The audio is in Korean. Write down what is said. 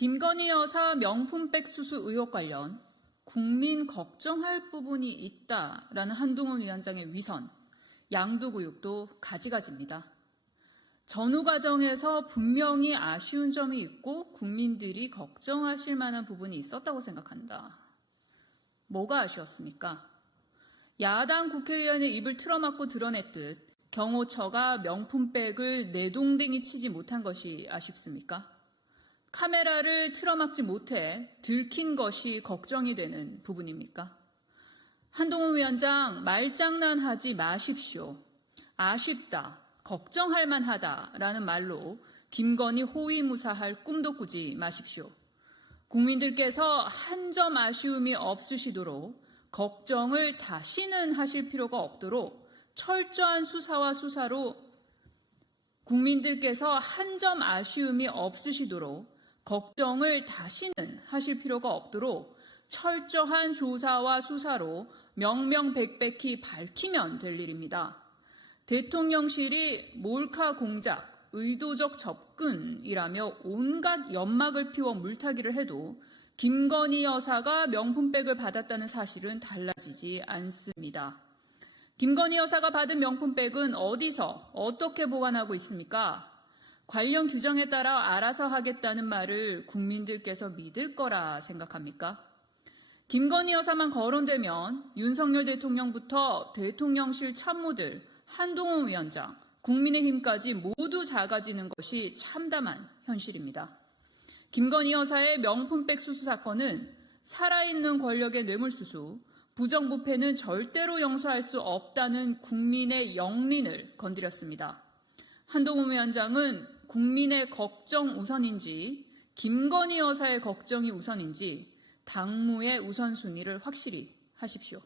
김건희 여사 명품백 수수 의혹 관련 국민 걱정할 부분이 있다라는 한동훈 위원장의 위선, 양두구육도 가지가지입니다. 전후 과정에서 분명히 아쉬운 점이 있고 국민들이 걱정하실 만한 부분이 있었다고 생각한다. 뭐가 아쉬웠습니까? 야당 국회의원의 입을 틀어막고 드러냈듯 경호처가 명품백을 내동댕이 치지 못한 것이 아쉽습니까? 카메라를 틀어막지 못해 들킨 것이 걱정이 되는 부분입니까? 한동훈 위원장 말장난하지 마십시오. 아쉽다, 걱정할 만하다라는 말로 김건희 호위무사할 꿈도 꾸지 마십시오. 국민들께서 한 점 아쉬움이 없으시도록 걱정을 다시는 하실 필요가 없도록 철저한 수사와 수사로 국민들께서 한 점 아쉬움이 없으시도록 걱정을 다시는 하실 필요가 없도록 철저한 조사와 수사로 명명백백히 밝히면 될 일입니다. 대통령실이 몰카 공작, 의도적 접근이라며 온갖 연막을 피워 물타기를 해도 김건희 여사가 명품백을 받았다는 사실은 달라지지 않습니다. 김건희 여사가 받은 명품백은 어디서 어떻게 보관하고 있습니까? 관련 규정에 따라 알아서 하겠다는 말을 국민들께서 믿을 거라 생각합니까? 김건희 여사만 거론되면 윤석열 대통령부터 대통령실 참모들, 한동훈 위원장, 국민의힘까지 모두 작아지는 것이 참담한 현실입니다. 김건희 여사의 명품백 수수 사건은 살아있는 권력의 뇌물수수, 부정부패는 절대로 용서할 수 없다는 국민의 영린을 건드렸습니다. 한동훈 위원장은 국민의 걱정 우선인지 김건희 여사의 걱정이 우선인지 당무의 우선순위를 확실히 하십시오.